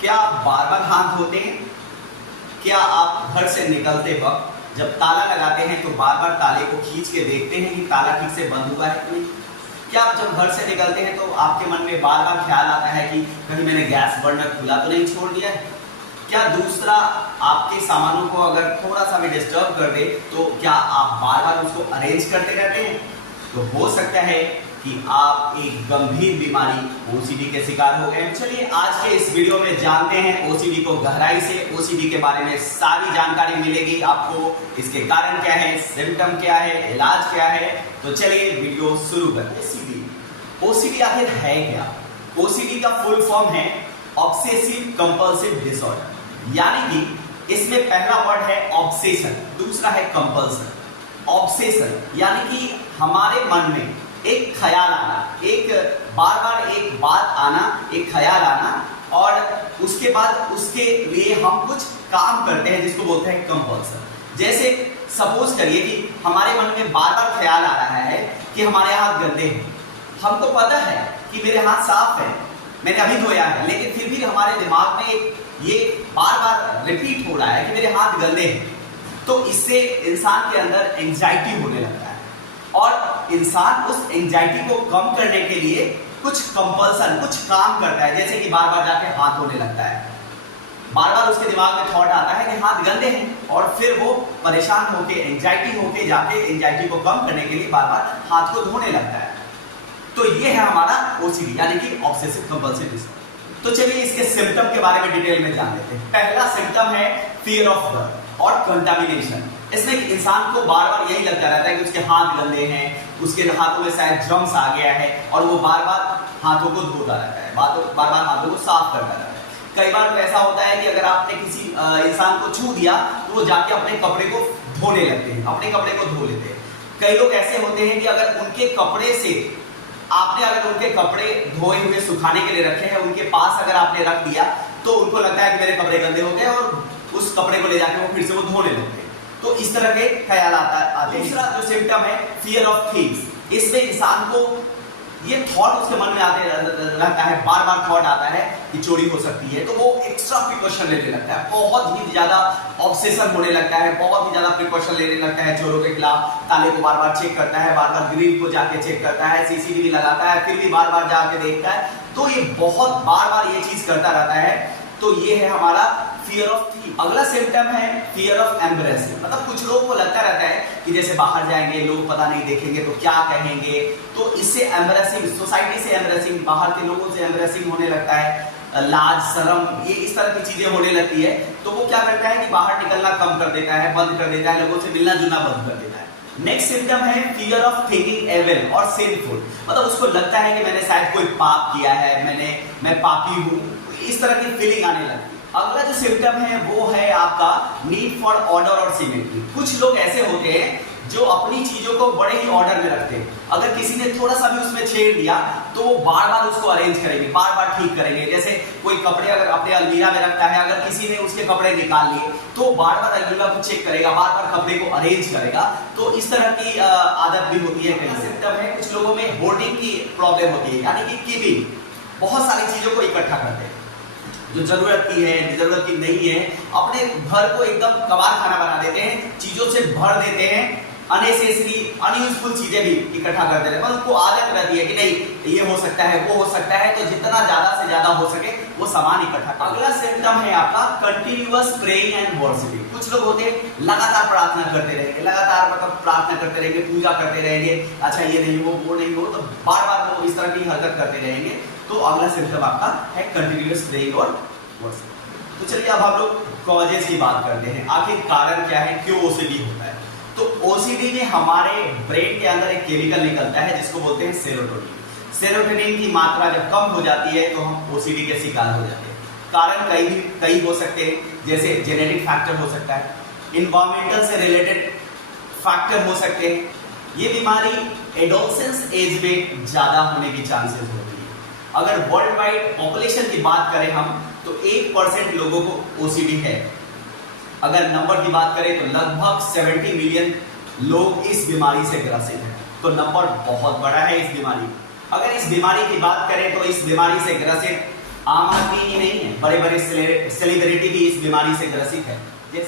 क्या आप बार बार हाथ धोते हैं? क्या आप घर से निकलते वक्त जब ताला लगाते हैं तो बार बार ताले को खींच के देखते हैं कि ताला ठीक से बंद हुआ है कि नहीं? क्या आप जब घर से निकलते हैं तो आपके मन में बार बार ख्याल आता है कि कहीं मैंने गैस बर्नर खुला तो नहीं छोड़ दिया है? क्या दूसरा आपके सामानों को अगर थोड़ा सा भी डिस्टर्ब कर दे तो क्या आप बार बार उसको अरेंज करते रहते हैं? तो हो सकता है कि आप एक गंभीर बीमारी ओसीडी के शिकार हो गए। चलिए आज के इस वीडियो में जानते हैं ओसीडी को गहराई से। ओसीडी के बारे में सारी जानकारी मिलेगी आपको, इसके कारण क्या है, सिम्टम क्या है, इलाज क्या है। तो चलिए वीडियो शुरू करते हैं। ओसीडी आखिर है क्या? ओसीडी का फुल फॉर्म है ऑब्सेसिव कंपल्सिव डिसऑर्डर, यानी कि इसमें पहला वर्ड है ऑब्सेशन, दूसरा है कंपल्सन। ऑब्सेशन यानी कि हमारे मन में एक ख्याल आना, एक बार बार एक बात आना, एक ख्याल आना और उसके बाद उसके लिए हम कुछ काम करते हैं जिसको बोलते हैं कंपल्सन। जैसे सपोज करिए कि हमारे मन में बार बार ख्याल आ रहा है कि हमारे हाथ गंदे हैं। हमको पता है कि मेरे हाथ साफ है, मैंने अभी धोया है, लेकिन फिर भी हमारे दिमाग में ये बार बार रिपीट हो रहा है कि मेरे हाथ गंदे हैं। तो इससे इंसान के अंदर एंजाइटी होने लगता है और इंसान उस एंजाइटी को कम करने के लिए कुछ कंपल्सन, कुछ काम करता है। जैसे कि बार बार जाके हाथ धोने लगता है, बार बार उसके दिमाग में थॉट आता है कि हाथ गंदे हैं और फिर वो परेशान होके, एंजाइटी होके जाके एंजाइटी को कम करने के लिए बार बार हाथ को धोने लगता है। तो ये है हमारा ओसीडी यानी कि ऑब्सेसिव कंपल्सिव डिसऑर्डर। तो चलिए इसके सिम्टम के बारे में डिटेल में जान लेते हैं। पहला सिम्टम है फियर ऑफ डर्ट और कंटामिनेशन। इसमें इंसान को बार बार यही लगता रहता है कि उसके हाथ गंदे हैं, उसके हाथों में शायद जर्म्स आ गया है और वो बार बार हाथों को धोता रहता है, बार बार हाथों को साफ करता रहता है। कई बार तो ऐसा होता है कि अगर आपने किसी इंसान को छू दिया तो वो जाके अपने कपड़े को धोने लगते हैं, अपने कपड़े को धो लेते हैं। कई लोग ऐसे होते हैं कि अगर उनके कपड़े से आपने अगर उनके कपड़े धोए हुए सुखाने के लिए रखे हैं, उनके पास अगर आपने रख दिया तो उनको लगता है कि मेरे कपड़े गंदे हो गए और उस कपड़े को ले जाके वो फिर से वो धोने लगते हैं। तो इस तरह के ख्याल आते हैं। दूसरा जो सिम्टम है फियर ऑफ थिंग्स, इसमें इंसान को ये थॉट उसके मन में आते रहता है, बार बार थॉट आता है कि चोरी हो सकती है, तो वो एक्स्ट्रा प्रिकॉशन लेने लगता है, बहुत ही ज्यादा ऑब्सेशन होने लगता है, बहुत ही ज्यादा प्रिकॉशन लेने लगता है चोरों के खिलाफ। ताले को बार बार चेक करता है, बार बार ग्रिल को जाके चेक करता है, सीसीटीवी लगाता है, फिर भी बार बार जाके देखता है। तो ये बहुत बार बार ये चीज करता रहता है। तो ये है हमारा फियर ऑफ थिंग। अगला सिम्टम है फियर ऑफ एम्बैरेसिंग, मतलब कुछ लोगों को लगता रहता है कि जैसे बाहर जाएंगे लोग पता नहीं देखेंगे तो क्या कहेंगे, तो इससे एम्बैरेसिंग, सोसाइटी से एम्बैरेसिंग, बाहर के लोगों से एम्बैरेसिंग होने लगता है, लाज शर्म ये इस तरह की चीजें होने लगती है। तो वो क्या करता है कि बाहर निकलना कम कर देता है, बंद कर देता है, लोगों से मिलना जुलना बंद कर देता है। नेक्स्ट सिम्टम है फियर ऑफ थिंकिंग एविल और सिनफुल, मतलब उसको लगता है कि मैंने शायद कोई पाप किया है, मैं पापी हूँ, इस तरह की फीलिंग आने लगती है। अगला जो सिम्टम है वो है आपका नीड फॉर ऑर्डर और सिमेट्री। कुछ लोग ऐसे होते हैं जो अपनी चीजों को बड़े ही ऑर्डर में रखते हैं। अगर किसी ने थोड़ा सा भी उसमें छेड़ दिया तो वो बार बार उसको अरेंज करेंगे, बार बार ठीक करेंगे। जैसे कोई कपड़े अगर अपने अलमीरा में रखता है, अगर किसी ने उसके कपड़े निकाल लिए तो बार बार अलमीरा को चेक करेगा, बार बार कपड़े को अरेंज करेगा। तो इस तरह की आदत भी होती है। कई सिम्टम है कुछ लोगों में होर्डिंग की प्रॉब्लम होती है, यानी कि कीपिंग, बहुत सारी चीजों को इकट्ठा करते हैं जो जरूरत की है, जरूरत की नहीं है। अपने घर को एकदम कबाड़ खाना बना देते हैं, चीजों से भर देते हैं, अननेसेसरी अनयूजफुल चीजें भी इकट्ठा कर देते हैं। मतलब उनको आदत रहती है कि नहीं ये हो सकता है, वो हो सकता है, तो जितना ज्यादा से ज्यादा हो सके वो सामान इकट्ठा कर। अगला सिम्टम है आपका कंटिन्यूअस प्रेइंग एंड वर्शिपिंग। कुछ लोग होते हैं लगातार प्रार्थना करते रहेंगे, लगातार मतलब प्रार्थना करते रहेंगे, पूजा करते रहेंगे, अच्छा ये नहीं हो, वो नहीं हो, तो बार बार वो इस तरह की हरकत करते रहेंगे। तो अगला सिम्टम आपका है कंटिन्यूअस प्रेइंग और वर्शिपिंग। तो चलिए अब हम लोग कॉजेस की बात करते हैं, आखिर कारण क्या है, क्यों ओसीडी होता है। तो ओसीडी में हमारे ब्रेन के अंदर एक केमिकल निकलता है जिसको बोलते हैं सेरोटोनिन। सेरोटोनिन की मात्रा जब कम हो जाती है तो हम ओसीडी के शिकार हो जाते हैं। कारण कई हो सकते हैं, जैसे जेनेटिक फैक्टर हो सकता है, इन्वायरमेंटल से रिलेटेड फैक्टर हो सकते हैं। ये बीमारी एडोलसेंस एज में ज्यादा होने की चांसेस होती है। अगर वर्ल्ड वाइड पॉपुलेशन की बात करें हम तो 1% लोगों को ओसीडी है। अगर नंबर की बात करें तो लगभग 70 मिलियन लोग इस बीमारी से ग्रसित हैं, तो नंबर बहुत बड़ा है इस बीमारी। अगर इस बीमारी की बात करें तो इस बीमारी से ग्रसित आम आदमी ही नहीं है, बड़े बड़े सेलिब्रिटी भी इस बीमारी से ग्रसित है।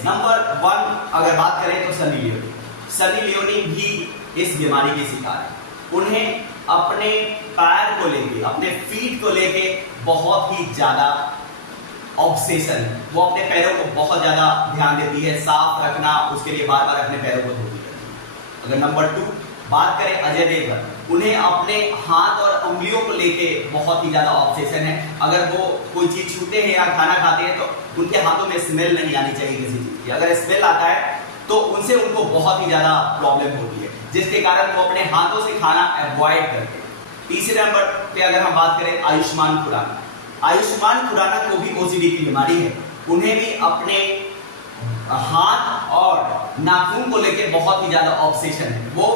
नंबर 1 अगर बात करें तो सनी लियोनी। सनी लियोनी भी इस बीमारी के शिकार है। उन्हें अपने पैर को लेके, अपने फीट को लेके बहुत ही ज्यादा ऑब्सेशन है। वो अपने पैरों को बहुत ज्यादा ध्यान देती है, साफ रखना, उसके लिए बार बार अपने पैरों को धोती है। अगर नंबर 2 बात करें अजय देवगन, उन्हें अपने हाथ और उंगलियों को लेके बहुत ही ज्यादा ऑब्सेशन है। अगर वो कोई चीज छूते हैं या खाना खाते हैं तो उनके हाथों में स्मेल नहीं आनी चाहिए किसी चीज की। अगर स्मेल आता है तो उनसे उनको बहुत ही ज्यादा प्रॉब्लम होती है, जिसके कारण वो अपने हाथों से खाना अवॉइड करते हैं। तीसरे नंबर पे अगर हम बात करें आयुष्मान खुराना, आयुष्मान खुराना को भी ओसीडी की बीमारी है। उन्हें भी अपने हाथ और नाखून को लेके बहुत ही ज्यादा ऑब्सेशन है। वो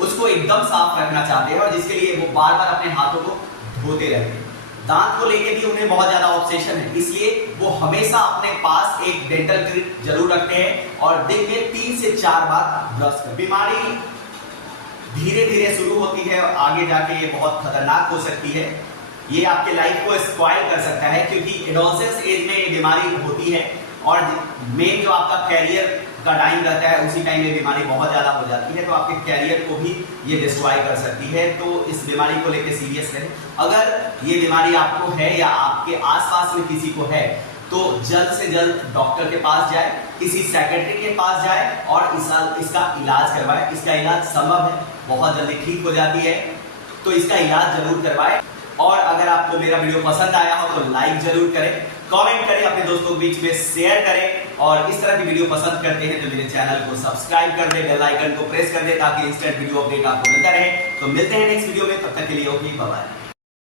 उसको एकदम साफ रखना चाहते हैं और जिसके लिए वो बार बार अपने हाथों को धोते रहते हैं। दांत को लेके भी उन्हें बहुत ज्यादा ऑब्सेशन है, इसलिए वो हमेशा अपने पास एक डेंटल किट जरूर रखते हैं और दिन में 3 से 4 बार ब्रश करते हैं। बीमारी धीरे धीरे शुरू होती है और आगे जाके ये बहुत खतरनाक हो सकती है। ये आपके लाइफ को स्पॉइल कर सकता है, क्योंकि एडोलसेंस एज में ये बीमारी होती है और मेन जो आपका कैरियर का टाइम रहता है उसी टाइम ये बीमारी बहुत ज्यादा हो जाती है, तो आपके कैरियर को भी ये डिस्ट्रॉय कर सकती है। तो इस बीमारी को लेकर सीरियस रहें। अगर ये बीमारी आपको है या आपके आसपास में किसी को है तो जल्द से जल्द डॉक्टर के पास जाए, किसी सेक्रेटरी के पास जाए और इसका इलाज करवाए। इसका इलाज संभव है, बहुत जल्दी ठीक हो जाती है, तो इसका इलाज जरूर करवाए। और अगर आपको मेरा वीडियो पसंद आया हो तो लाइक जरूर करें, कमेंट करें, अपने दोस्तों के बीच में शेयर करें और इस तरह की वीडियो पसंद करते हैं तो मेरे चैनल को सब्सक्राइब कर दें, बेल आइकन को प्रेस कर दें ताकि इंस्टेंट वीडियो अपडेट आपको मिलता रहे। तो मिलते हैं नेक्स्ट वीडियो में, तब तक के लिए ओके, बाय बाय।